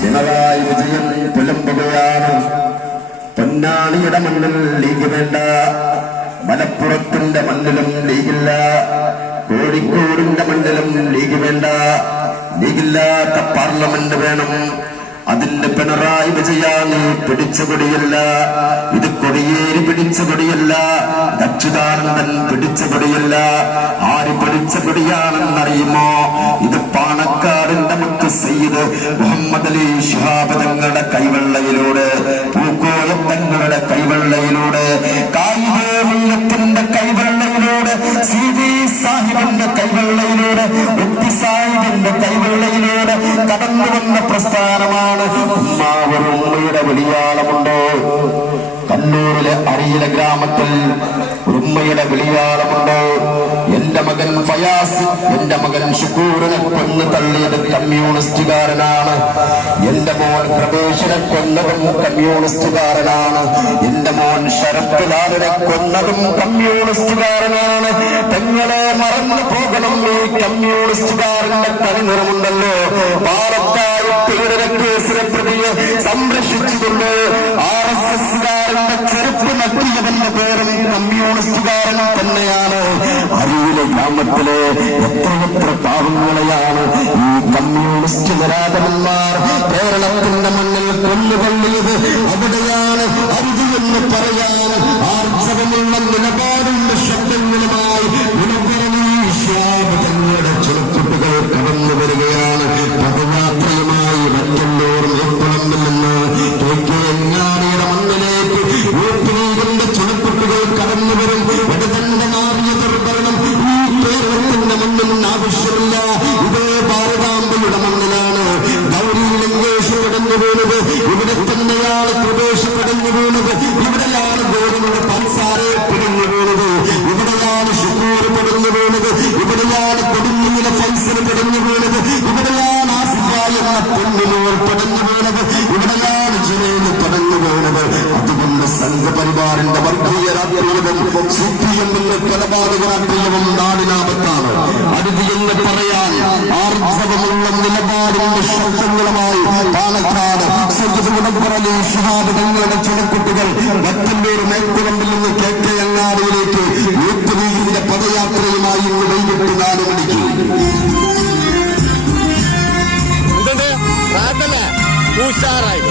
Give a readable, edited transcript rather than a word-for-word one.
പിണറായി വിജയൻ പുലമ്പുകയാണ്. പൊന്നാണിയുടെ മണ്ണിൽ ലീഗ് വേണ്ട, മലപ്പുറത്തിന്റെ മണ്ണിലും ലീഗില്ല, കോഴിക്കോടിന്റെ മണ്ണിലും ലീഗ് വേണ്ട. ലീഗില്ലാത്ത പാർലമെന്റ് വേണം. അതിന്റെ പിണറായി വിജയാന് പിടിച്ച കൊടിയല്ല, ഇത് കൊടിയേരി പിടിച്ച കൊടിയല്ല, അച്യുതാനന്ദൻ പിടിച്ച കൊടിയല്ല. ആര് പിടിച്ച കൊടിയാണെന്നറിയുമോ? ഇത് പാണക്കാടിന്റെ മുത്ത് സയ്യിദ് മുഹമ്മദ് അലി ശിഹാബ് തങ്ങളുടെ കൈവെള്ളയിലൂടെ, പൂക്കോയ തങ്ങളുടെ കൈവെള്ളയിലൂടെ, കായികത്തിന്റെ കൈവെള്ളയിലൂടെ, സീതി സാഹിബിന്റെ കൈവെള്ളയിലൂടെ, മുത്തി സാഹിബിന്റെ കൈവെള്ളയിലൂടെ കടന്നു വന്ന പ്രസ്ഥാനമാണ്. ഉമ്മയുടെ വിളിയാളമുണ്ടോ? കണ്ണൂരിലെ അരിയില ഗ്രാമത്തിൽ ഉമ്മയുടെ വിളിയാളമുണ്ടോ? എന്റെ മകൻ ഫയാസ്, എന്റെ മകൻ ഷുക്കൂറിനെ കൊന്നു തള്ളിയത് കമ്മ്യൂണിസ്റ്റുകാരനാണ്. എന്റെ മോൻ പ്രവേശനെ കൊന്നതും കമ്മ്യൂണിസ്റ്റുകാരനാണ്. എന്റെ മോൻ ശരത് ലാലിനെ കൊന്നതും കമ്മ്യൂണിസ്റ്റുകാരനാണ്. തങ്ങളെ മറന്നു പോകണം ഈ കമ്മ്യൂണിസ്റ്റുകാരന്റെ കളിനിറമുണ്ടല്ലോ. പാലത്തായി പീഡന കേസിലെ പ്രതിയെ സംരക്ഷിച്ചുകൊണ്ട് RSSകാരന്റെ ചെറുപ്പ് നട്ടിയവന്റെ പേരും കമ്മ്യൂണിസ്റ്റുകാരൻ തന്നെയാണ്. അരിയിലെ ഗ്രാമത്തിലെ എത്രയെത്ര പാവങ്ങളെയാണ് ഈ കമ്മ്യൂണിസ്റ്റ് നിരാധനന്മാർ കേരളത്തിന്റെ മണ്ണിൽ കൊല്ലുകൊള്ളിയത്. അവിടെയാണ് അരുത് എന്ന് പറയാൻ ആർജവമുള്ള നിലപാടിന്റെ ശബ്ദങ്ങളുമായി തങ്ങളുടെ ചുണക്കുട്ടികൾ കടന്നു വരികയാണ്. പദയാത്രയുമായി മറ്റുള്ളവർ മേൽപ്പുറമ്പിൽ നിന്ന് എങ്ങാടിയുടെ മണ്ണിലേക്ക് യൂത്ത് ചുണക്കുട്ടികൾ കടന്നു വരും. വടതണ്ടനാറിയ ദുർഭരണം ഈ കേരളത്തിന്റെ മണ്ണിൽ ആവശ്യമില്ല. ഇതേ ഭാരതാംബയുടെ മണ്ണിലാണ് ഗൗരി ലങ്കേഷ് കടന്നു വീണത്. ഇവിടെ തന്നെയാണ് പ്രദേശ് കടന്നു വീണത്. ഇവിടെയാണ് ഗോവിന്റെ പൻസാരെ പിടിഞ്ഞു വീണത്. ഇവിടെയാണ് ഷുക്കൂർ പിടിഞ്ഞു വീണത്. ഇവിടെയാണ് കൊടുങ്ങിയിലെ ഫൈസന് പിടിഞ്ഞു വീണത്. ഇവിടെയാണ് ആസിഫായ എന്ന പെണ്ണിനോർ പിടഞ്ഞു വീണത്. ഇവിടെയാണ് ജനേന് പിടഞ്ഞു വീണത്. അതുകൊണ്ട് സംഘപരിവാറിന്റെ വർഗീയ രാഷ്ട്രീയവും CPMന്റെ കൊലപാതക രാഷ്ട്രീയവും നാടിനാപത്താണ്. അരുത് എന്ന് പറയാൻ ആർജവമുള്ള നിലപാടിന്റെ ശബ്ദങ്ങളുമായി പാലക്കാട് സയ്യിദ് ശിഹാബ് തങ്ങളുടെ ചുണക്കുട്ടികൾ മറ്റൊരു മേൽക്കുറമ്പിൽ നിന്ന് KK അങ്ങാടിയിലേക്ക് യൂത്ത് ലീഗിന്റെ പദയാത്രയുമായി ഇന്ന് വൈകിട്ട് 4 മണിക്ക്. ഉഷാറായി